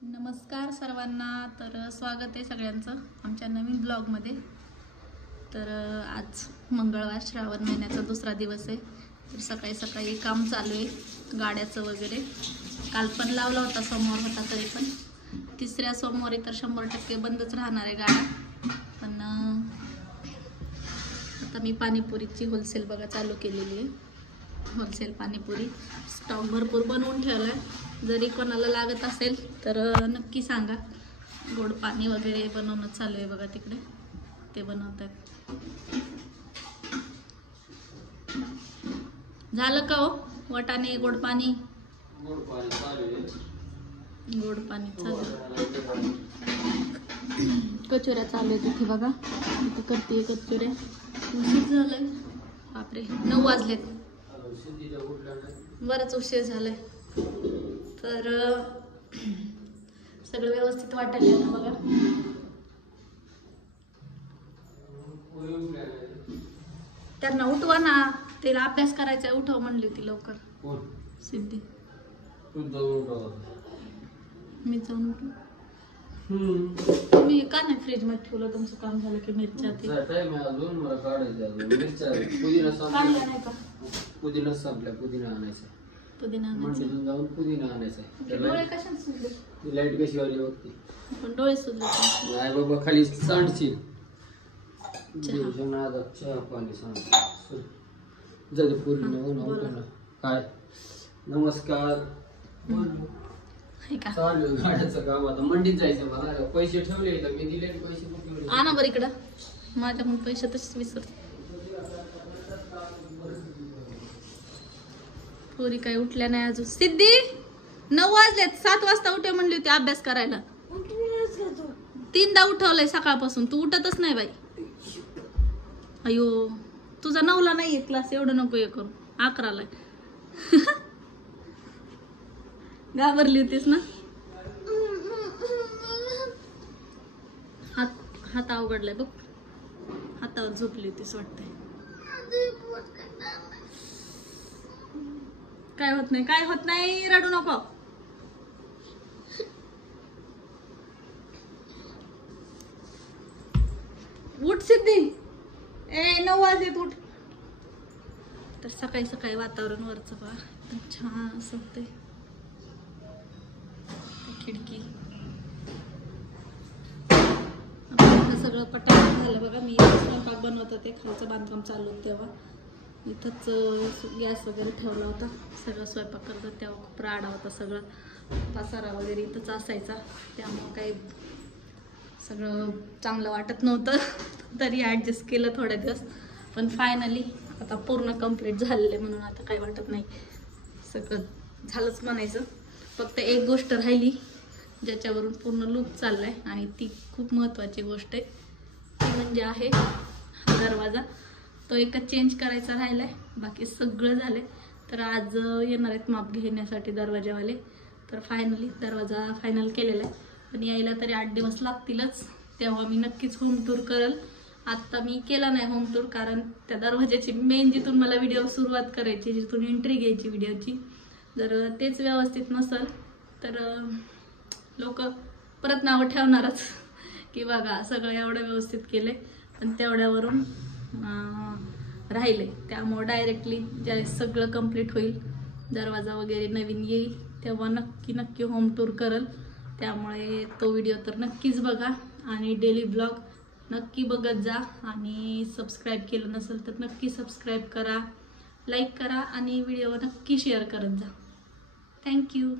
नमस्कार सर्वांना। तर स्वागत आहे सगळ्यांचं आमच्या नवीन ब्लॉगमध्ये। तर आज मंगळवार, श्रावण महिन्याचा दुसरा दिवस आहे। तर सकाळी सकाळी काम चालू आहे गाड्याचं वगैरे। काल पण लावला होता, सोमवार होता तरी पण तिसऱ्या सोमवारी तर 100% बंदच राहणार आहे गाड्या। पण आता मी पाणीपुरीची होलसेल बघा चालू केलेली आहे। होलसेल पाणीपुरी स्टॉक भरपूर बनवून ठेवला आहे। जरी कोणाला लागत असेल तर नक्की सांगा। गोड पाणी वगैरे बनवणं चालू आहे बघा, तिकडे ते बनवतात। झालं का हो वाटाणे गोड पाणी? गोड पाणी चालू आहे। कचोऱ्या चालू आहे तिथे बघा, तिथे करते कचोऱ्या। उशीर झालाय, बापरे 9 वाजलेत, बराच उशीर झालाय। तर सगळं व्यवस्थित वाटायला आता बघा। त्यांना उठवा ना, तिला अभ्यास करायचा, उठव म्हणली होती लवकर सिद्धी। मी जाऊन तुम्ही का नाही फ्रीज मध्ये ठेवलं? तुमचं काम झालं की मिरच्या ते काढल्या नाही का? पुदिना संपला, पुदिना आणायचा, पुदिना मंडळातून जाऊन पुदिना आणायचा। डोळे कशाने सुजले? ती लाईट कशी आली बघती, पण डोळे सुजले नाही बाबा, खाली सांडची चहा पाणी सांड जाते पूर्ण। काय नमस्कार चालू गाड्याचं काम। आता मंडीत जायचं मला, पैसे ठेवले तर मी दिले पैसे। आणा बरं इकडं, माझ्याकडून पैसे तसेच विसरते। पोरी काय उठल्या नाही अजून। सिद्धी 9 वाजलेत, 7 वाजता उठे म्हणली होती अभ्यास करायला। 3दा उठवलंय सकाळपासून, तू उठतच नाही बाई। अयो तुझा 9ला नाहीये क्लास, एवढं नको हे करू, 11ला घाबरली होतीस ना? हात अवघडलाय बघ, हातावर झोपली होतीस वाटतंय। काय होत नाही, काय होत नाही, रडू नको। उठ सिद्धी, 9 वाजलेत, उठ। तर सकाळी सकाळी वातावरण वरचं पहा एकदम छान असं होतंय। खिडकी सगळं पटापट झालं बघा। मी स्वयंपाक बनवत होते, खालचं बांधकाम चालू होतं तेव्हा इथंच गॅस वगैरे ठेवला होता। सगळं स्वयंपाक करत होते तेव्हा खूप राडा होता, सगळं पसारा वगैरे इथंच असायचा, त्यामुळं काही सगळं चांगलं वाटत नव्हतं। तरी ॲडजस्ट केलं थोडे दिवस, पण फायनली आता पूर्ण कंप्लीट झालेलं आहे, म्हणून आता काही वाटत नाही, सगळं झालंच म्हणायचं। फक्त एक गोष्ट राहिली ज्याच्यावरून पूर्ण लूप चाललाय, आणि ती खूप महत्त्वाची गोष्ट आहे, ती म्हणजे आहे हा दरवाजा। तो एकच चेंज करायचा राहिलाय, बाकी सगळं झालंय। तर आज येणार आहेत माप घेण्यासाठी दरवाजावाले। तर फायनली दरवाजा फायनल केलेला आहे, पण यायला तरी 8 दिवस लागतीलच, तेव्हा मी नक्कीच होम टूर करेल। आत्ता मी केला नाही होम टूर, कारण त्या दरवाजाची मेन जिथून मला व्हिडिओ सुरुवात करायची, जिथून एंट्री घ्यायची व्हिडिओची, जर तेच व्यवस्थित नसेल तर लोक परत नावं ठेवणारच की बघा सगळं एवढं व्यवस्थित केले पण तेवढ्यावरून राहिले। त्यामुळे डायरेक्टली ज्यावेळेस सगळं कंप्लीट होईल, दरवाजा वगैरे नवीन येईल, तेव्हा नक्की होम टूर करेल। त्यामुळे तो व्हिडिओ तर नक्कीच बघा, आणि डेली ब्लॉग नक्की बघत जा, आणि सबस्क्राईब केलं नसेल तर नक्की सबस्क्राईब करा, लाईक करा, आणि व्हिडिओ नक्की शेअर करत जा। थँक्यू।